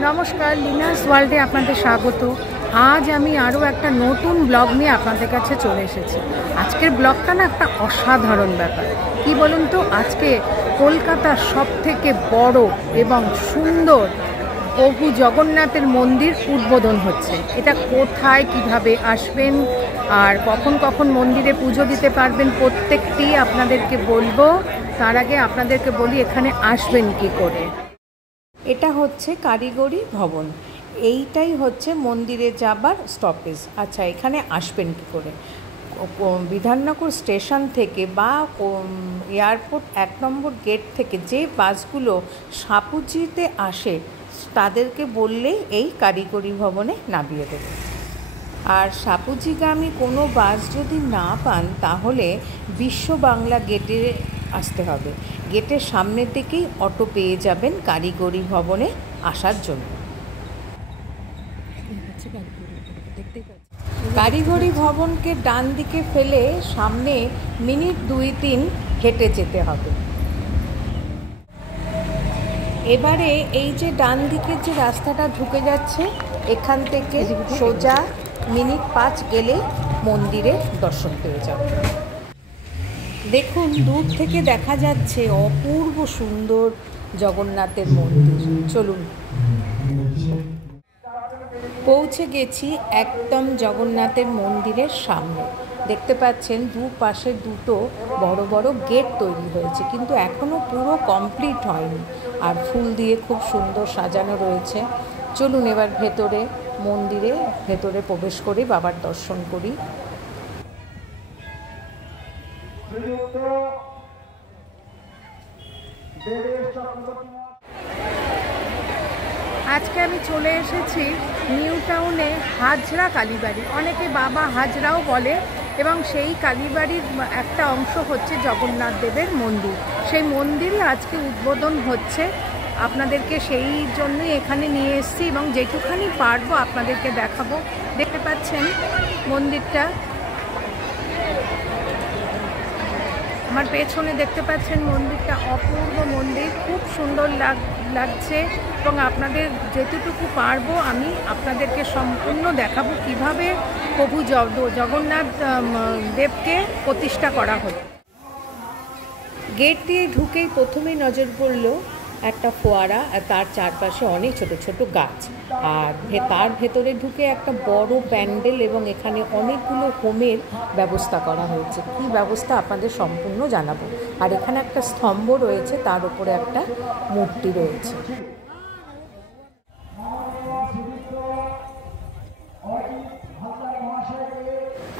নমস্কার, লিনাস ওয়ার্ল্ডে আপনাদের স্বাগত। আজ আমি আরও একটা নতুন ব্লগ নিয়ে আপনাদের কাছে চলে এসেছি। আজকের ব্লগটা না একটা অসাধারণ ব্যাপার। কি বলুন তো, আজকে কলকাতার সবথেকে বড় এবং সুন্দর প্রভু জগন্নাথের মন্দির উদ্বোধন হচ্ছে। এটা কোথায়, কিভাবে আসবেন আর কখন কখন মন্দিরে পুজো দিতে পারবেন প্রত্যেকটি আপনাদেরকে বলবো। তার আগে আপনাদেরকে বলি এখানে আসবেন কি করে। এটা হচ্ছে কারিগরি ভবন, এইটাই হচ্ছে মন্দিরে যাবার স্টপেজ। আচ্ছা, এখানে আসবেন কী করে? বিধাননগর স্টেশন থেকে বা এয়ারপোর্ট 1 নম্বর গেট থেকে যে বাসগুলো সাপুজিতে আসে তাদেরকে বললেই এই কারিগরি ভবনে নামিয়ে দেবে। আর সাপুজিগামী কোনো বাস যদি না পান তাহলে বিশ্ব বাংলা গেটে আসতে হবে। গেটের সামনের দিকেই অটো পেয়ে যাবেন কারিগরি ভবনে আসার জন্য। কারিগরি ভবনকে ডান দিকে ফেলে সামনে মিনিট 2-3 হেঁটে যেতে হবে। এবারে এই যে ডান দিকের যে রাস্তাটা ঢুকে যাচ্ছে, এখান থেকে সোজা মিনিট 5 গেলে মন্দিরে দর্শন পেয়ে যাবে। দেখুন, দূর থেকে দেখা যাচ্ছে অপূর্ব সুন্দর জগন্নাথের মন্দির। চলুন, পৌঁছে গেছি একদম জগন্নাথের মন্দিরের সামনে। দেখতে পাচ্ছেন দুপাশে দুটো বড় বড় গেট তৈরি হয়েছে, কিন্তু এখনও পুরো কমপ্লিট হয়নি। আর ফুল দিয়ে খুব সুন্দর সাজানো রয়েছে। চলুন এবার মন্দিরে ভেতরে প্রবেশ করি, বাবার দর্শন করি। আজকে আমি চলে এসেছি নিউ টাউনে হাজরা কালীবাড়ি, অনেকে বাবা হাজরাও বলে, এবং সেই কালীবাড়ির একটা অংশ হচ্ছে জগন্নাথ দেবের মন্দির। সেই মন্দিরই আজকে উদ্বোধন হচ্ছে। আপনাদেরকে সেই জন্যই এখানে নিয়ে এসেছি এবং যেটুখানি পারবো আপনাদেরকে দেখাবো। দেখতে পাচ্ছেন মন্দিরটা আমার পেছনে, দেখতে পাচ্ছেন মন্দিরটা অপূর্ব মন্দির, খুব সুন্দর লাগছে। এবং আপনাদের যেটুকু পারবো আমি আপনাদেরকে সম্পূর্ণ দেখাবো কিভাবে প্রভু জগন্নাথ দেবকে প্রতিষ্ঠা করা হলো। গেট দিয়ে ঢুকেই প্রথমেই নজর পড়ল একটা ফোয়ারা, আর তার চারপাশে অনেক ছোট ছোট গাছ। আর তার ভেতরে ঢুকে একটা বড় প্যান্ডেল, এবং এখানে অনেকগুলো হোমের ব্যবস্থা করা হয়েছে। কী ব্যবস্থা আপনাদের সম্পূর্ণ জানাবো। আর এখানে একটা স্তম্ভ রয়েছে, তার উপরে একটা মূর্তি রয়েছে।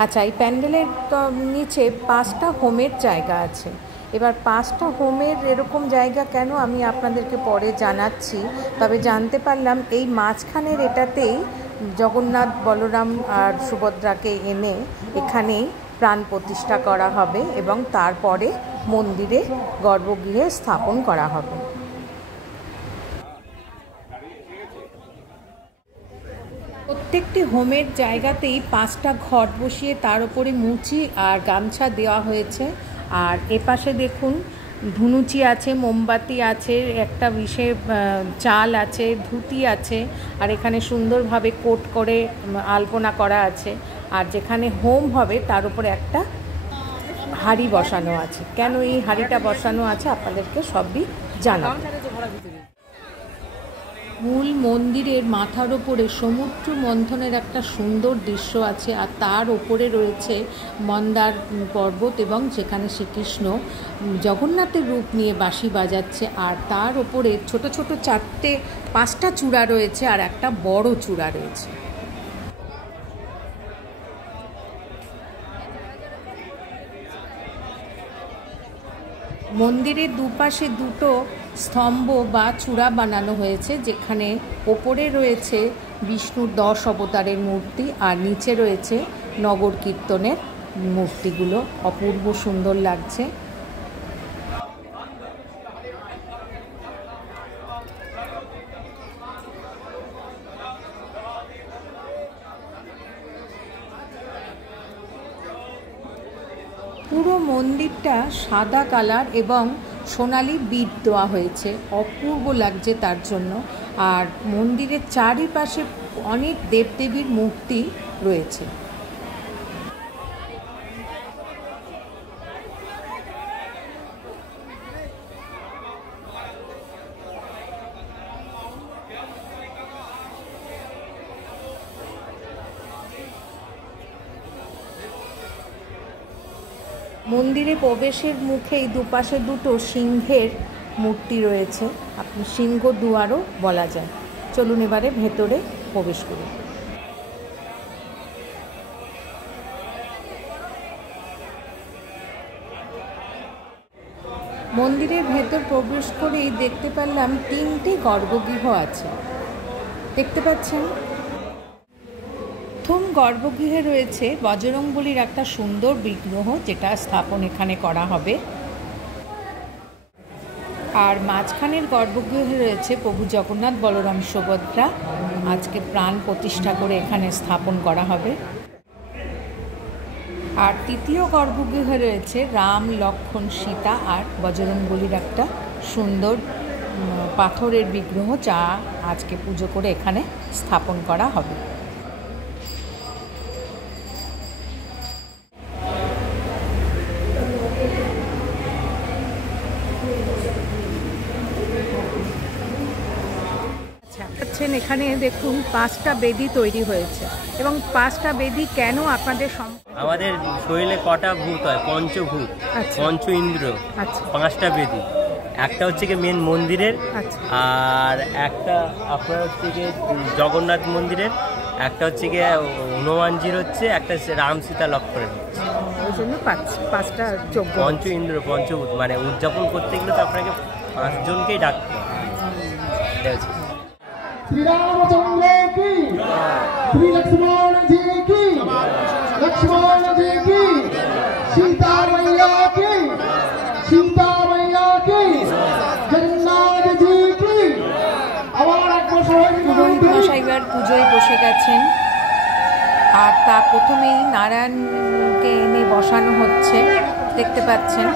আচ্ছা, এই প্যান্ডেলের নিচে 5টা হোমের জায়গা আছে। এবার 5টা হোমের এরকম জায়গা কেন আমি আপনাদেরকে পরে জানাচ্ছি। তবে জানতে পারলাম এই মাঝখানের এটাতেই জগন্নাথ, বলরাম আর সুভদ্রাকে এনে এখানেই প্রাণ প্রতিষ্ঠা করা হবে এবং তারপরে মন্দিরে গর্ভগৃহে স্থাপন করা হবে। প্রত্যেকটি হোমের জায়গাতেই 5টা ঘট বসিয়ে তার উপরে মুচি আর গামছা দেওয়া হয়েছে। আর এপাশে দেখুন ধুনুচি আছে, মোমবাতি আছে, একটা বিশেষ চাল আছে, ধুতি আছে, আর এখানে সুন্দরভাবে কোট করে আলপনা করা আছে। আর যেখানে হোম হবে তার উপরে একটা হাঁড়ি বসানো আছে। কেন এই হাঁড়িটা বসানো আছে আপনাদেরকে সবই জানাবো। মূল মন্দিরের মাথার ওপরে সমুদ্র মন্থনের একটা সুন্দর দৃশ্য আছে, আর তার ওপরে রয়েছে মন্দার পর্বত, এবং যেখানে শ্রীকৃষ্ণ জগন্নাথের রূপ নিয়ে বাঁশি বাজাচ্ছে। আর তার ওপরে ছোট ছোট 5টা চূড়া রয়েছে, আর একটা বড় চূড়া রয়েছে। মন্দিরের দুপাশে দুটো স্তম্ভ বা চূড়া বানানো হয়েছে, যেখানে ওপরে রয়েছে বিষ্ণুর 10 অবতারের মূর্তি, আর নিচে রয়েছে নগর কীর্তনের মূর্তিগুলো। অপূর্ব সুন্দর লাগছে। পুরো মন্দিরটা সাদা কালার এবং সোনালি বিট দেওয়া হয়েছে, অপূর্ব লাগছে তার জন্য। আর মন্দিরের চারিপাশে অনেক দেবদেবীর মূর্তি রয়েছে। মন্দিরে প্রবেশের মুখেই দুপাশে দুটো সিংহের মূর্তি রয়েছে, আপনি সিংহ দুয়ারও বলা যায়। চলুন এবারে ভেতরে প্রবেশ করুন। মন্দিরের ভেতর প্রবেশ করেই দেখতে পেলাম 3টে গর্ভগৃহ আছে, দেখতে পাচ্ছেন। প্রথম গর্ভগৃহে রয়েছে বজরংবলীর একটা সুন্দর বিগ্রহ, যেটা স্থাপন এখানে করা হবে। আর মাঝখানের গর্ভগৃহে রয়েছে প্রভু জগন্নাথ, বলরাম, সুভদ্রা, আজকে প্রাণ প্রতিষ্ঠা করে এখানে স্থাপন করা হবে। আর তৃতীয় গর্ভগৃহে রয়েছে রাম, লক্ষ্মণ, সীতা আর বজরংবলীর একটা সুন্দর পাথরের বিগ্রহ, যা আজকে পুজো করে এখানে স্থাপন করা হবে। এখানে দেখুন 5টা বেদি তৈরি হয়েছে, এবং 5টা বেদি কেন আপনাদের আমাদের শরীরে কটা ভূত হয়? পঞ্চভূত, পঞ্চ ইন্দ্র, 5টা বেদি। একটা হচ্ছে কি মেন মন্দিরের, আর একটা আপনার হচ্ছে কি জগন্নাথ মন্দিরের, একটা হচ্ছে কি হনুমানজির হচ্ছে, একটা হচ্ছে রাম, সীতা, লক্ষ্মণের হচ্ছে। ওই জন্য 5টা যোগ্য পঞ্চ ইন্দ্র, পঞ্চভূত, মানে উদযাপন করতে গেলে তো আপনাকে 5 জনকেই ডাকতে হবে। श्री रामचंद्र की, श्री लक्ष्मण जी की, लक्ष्मण जी की, सीता मैया की, सीता मैया की, जगन्नाथ जी की। পুরোহিত মশাইবার পুজোয় বসে গেছেন, আর তা প্রথমেই নারায়ণকে এনে বসানো হচ্ছে, দেখতে পাচ্ছেন।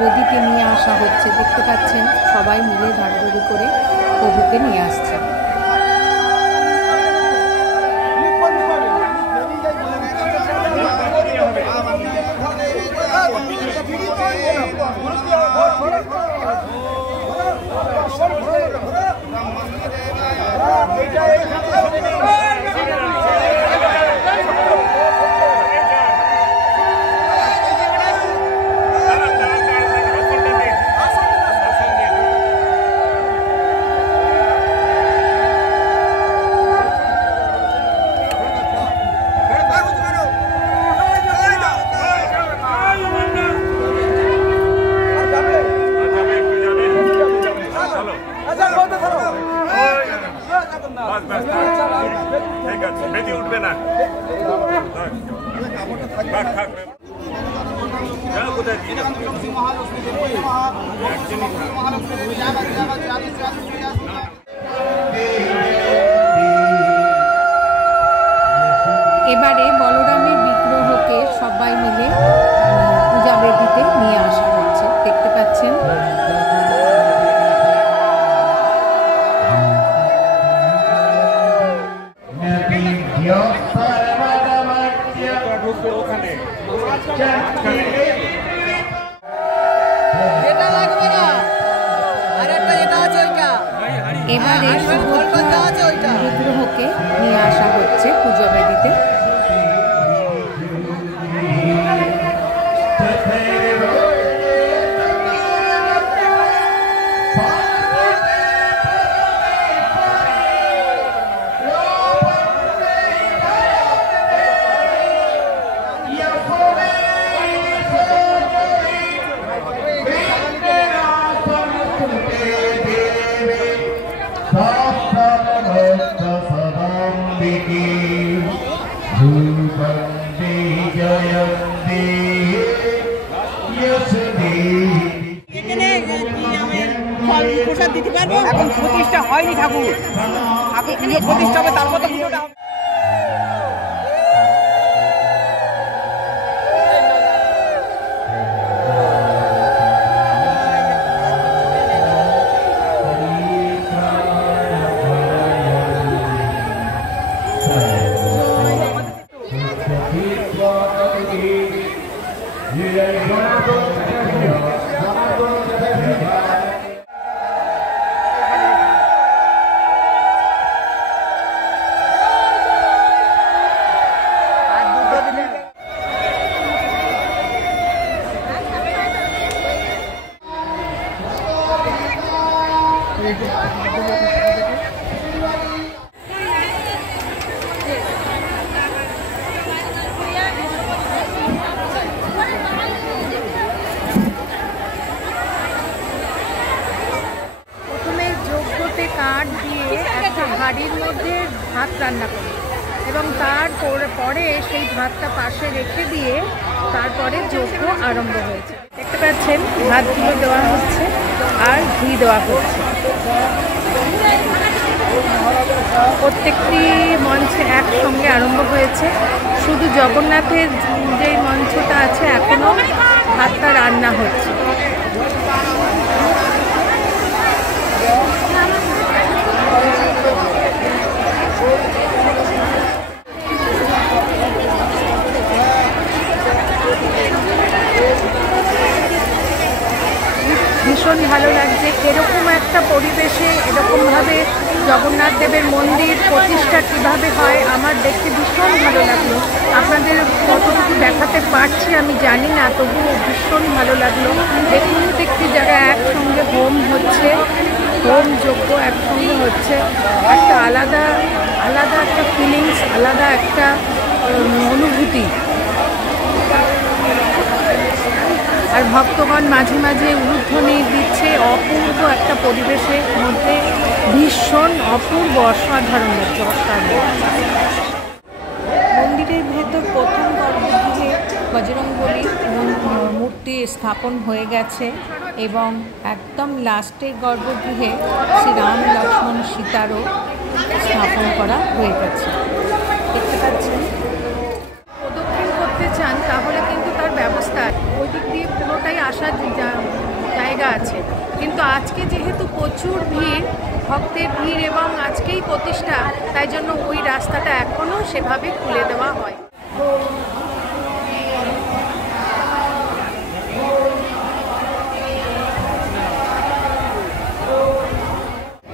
বেদিতে নিয়ে আসা হচ্ছে, দেখতে পাচ্ছেন সবাই মিলে ধরাধরি করে প্রভুকে নিয়ে আসছে। এবারে বলরামের বিগ্রহকে সবাই মিলে পূজা বেদিতে নিয়ে আসা হচ্ছে, দেখতে পাচ্ছেন। এবারে বিগ্রহকে নিয়ে আসা হচ্ছে পূজা বেদিতে। প্রতিষ্ঠা দিতে পারবো। এখন প্রতিষ্ঠা হয়নি ঠাকুর, ঠাকুর পুজো প্রতিষ্ঠা হবে, তার মতো পুজোটা হবে। কাঠ দিয়ে একটা হাঁড়ির মধ্যে ভাত রান্না করে এবং তারপরে সেই ভাতটা পাশে রেখে দিয়ে তারপরে যজ্ঞ আরম্ভ হয়েছে। দেখতে পাচ্ছেন ভাতগুলো দেওয়া হচ্ছে আর ঘি দেওয়া হচ্ছে। প্রত্যেকটি মঞ্চে একসঙ্গে আরম্ভ হয়েছে, শুধু জগন্নাথের যে মঞ্চটা আছে এখনও ভাতটা রান্না হচ্ছে। ভীষণ ভালো লাগছে, এরকম একটা পরিবেশে এরকমভাবে জগন্নাথ দেবের মন্দির প্রতিষ্ঠা কীভাবে হয় আমার দেখতে ভীষণ ভালো লাগলো। আপনাদের কতটুকু দেখাতে পারছি আমি জানি না, তবুও ভীষণ ভালো লাগলো। দেখুন প্রত্যেকটি জায়গায় একসঙ্গে হোম হচ্ছে, হোম যজ্ঞ একসঙ্গে হচ্ছে, একটা আলাদা আলাদা একটা ফিলিংস, আলাদা একটা অনুভূতি। আর ভক্তগণ মাঝে মাঝে উলুধ্বনি দিচ্ছে, অপূর্ব একটা পরিবেশের মধ্যে ভীষণ অপূর্ব অসাধারণ লাগছে, অসাধারণ। মন্দিরের ভেতর প্রথম গর্ভগৃহে বজরংবলী মূর্তি স্থাপন হয়ে গেছে এবং একদম লাস্টের গর্ভগৃহে শ্রীরাম লক্ষ্মণ সীতারও স্থাপন করা হয়ে গেছে। দেখতে পাচ্ছেন, প্রদক্ষিণ করতে চান তাহলে কিন্তু তার ব্যবস্থা ওই দিক দিয়ে পুরোটাই আসার জায়গা আছে, কিন্তু আজকে যেহেতু প্রচুর ভিড়, ভক্তের ভিড় এবং আজকেই প্রতিষ্ঠা, তাই জন্য ওই রাস্তাটা এখনও সেভাবে খুলে দেওয়া হয়।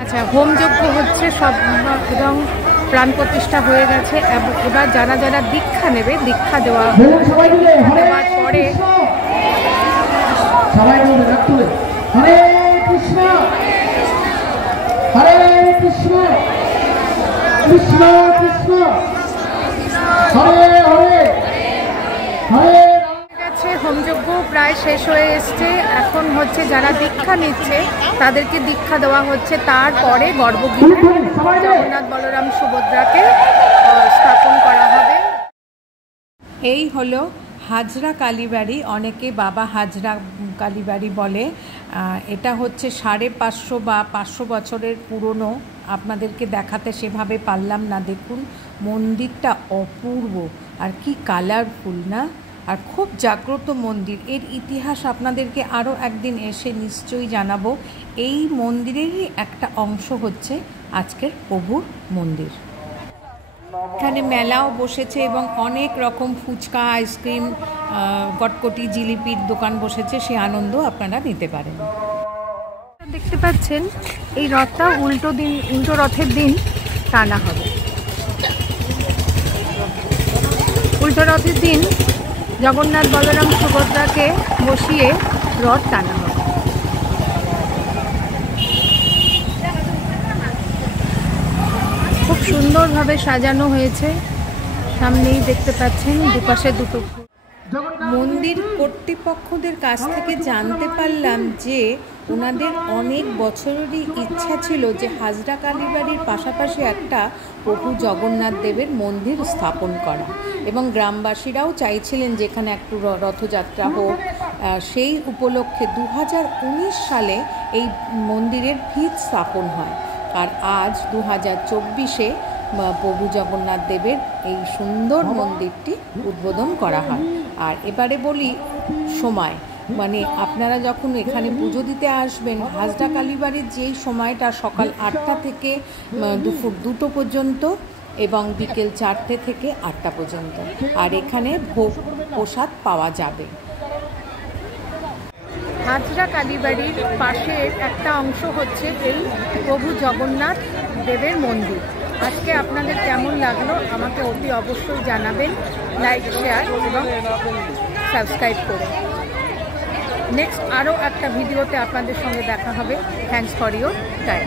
আচ্ছা, হোমযজ্ঞ হচ্ছে সব এবং প্রাণ প্রতিষ্ঠা হয়ে গেছে। এবার যারা যারা দীক্ষা নেবে, দীক্ষা দেওয়ার পরে হরে কৃষ্ণ হরে কৃষ্ণ কৃষ্ণ কৃষ্ণ হরে হরে হরে। হোমযজ্ঞ প্রায় শেষ হয়ে এসছে, এখন হচ্ছে যারা দীক্ষা নিচ্ছে তাদেরকে দীক্ষা দেওয়া হচ্ছে। তারপরে গর্ভগৃহে জগন্নাথ বলরাম সুভদ্রাকে স্থাপন করা হবে। এই হলো হাজরা কালীবাড়ি, অনেকে বাবা হাজরা কালীবাড়ি বলে। এটা হচ্ছে 550 বা 500 বছরের পুরনো। আপনাদেরকে দেখাতে সেভাবে পারলাম না। দেখুন মন্দিরটা অপূর্ব আর কি কালারফুল না, আর খুব জাগ্রত মন্দির। এর ইতিহাস আপনাদেরকে আরও একদিন এসে নিশ্চয়ই জানাবো। এই মন্দিরেরই একটা অংশ হচ্ছে আজকের প্রভুর মন্দির। এখানে মেলাও বসেছে এবং অনেক রকম ফুচকা, আইসক্রিম, গটকটি, জিলিপির দোকান বসেছে, সে আনন্দ আপনারা নিতে পারেন। দেখতে পাচ্ছেন এই রথটা উল্টো রথের দিন টানা হবে। উল্টো রথের দিন জগন্নাথ বলরাম সুভদ্রাকে বসিয়ে রথ টানা হবে। খুব সুন্দরভাবে সাজানো হয়েছে, সামনেই দেখতে পাচ্ছেন দুপাশে দুটো। মন্দির কর্তৃপক্ষদের কাছ থেকে জানতে পারলাম যে ওনাদের অনেক বছরেরই ইচ্ছা ছিল যে হাজরা কালীবাড়ির পাশাপাশি একটা প্রভু জগন্নাথ দেবের মন্দির স্থাপন করা, এবং গ্রামবাসীরাও চাইছিলেন যেখানে একটু রথযাত্রা হোক। সেই উপলক্ষে 2019 সালে এই মন্দিরের ভিত স্থাপন হয়, আর আজ 2024-এ প্রভু জগন্নাথ দেবের এই সুন্দর মন্দিরটি উদ্বোধন করা হয়। আর এবারে বলি সময়, মানে আপনারা যখন এখানে পুজো দিতে আসবেন, হাজরা কালীবাড়ির যেই সময়টা সকাল 8টা থেকে দুপুর 2টো পর্যন্ত এবং বিকেল 4টে থেকে 8টা পর্যন্ত, আর এখানে ভোগ প্রসাদ পাওয়া যাবে। হাজরা কালীবাড়ির পাশের একটা অংশ হচ্ছে এই প্রভু জগন্নাথ দেবের মন্দির। আজকে আপনাদের কেমন লাগলো আমাকে অতি অবশ্যই জানাবেন, লাইক, শেয়ার এবং সাবস্ক্রাইব করুন। নেক্সট আরও একটা ভিডিওতে আপনাদের সঙ্গে দেখা হবে। Thanks for your time.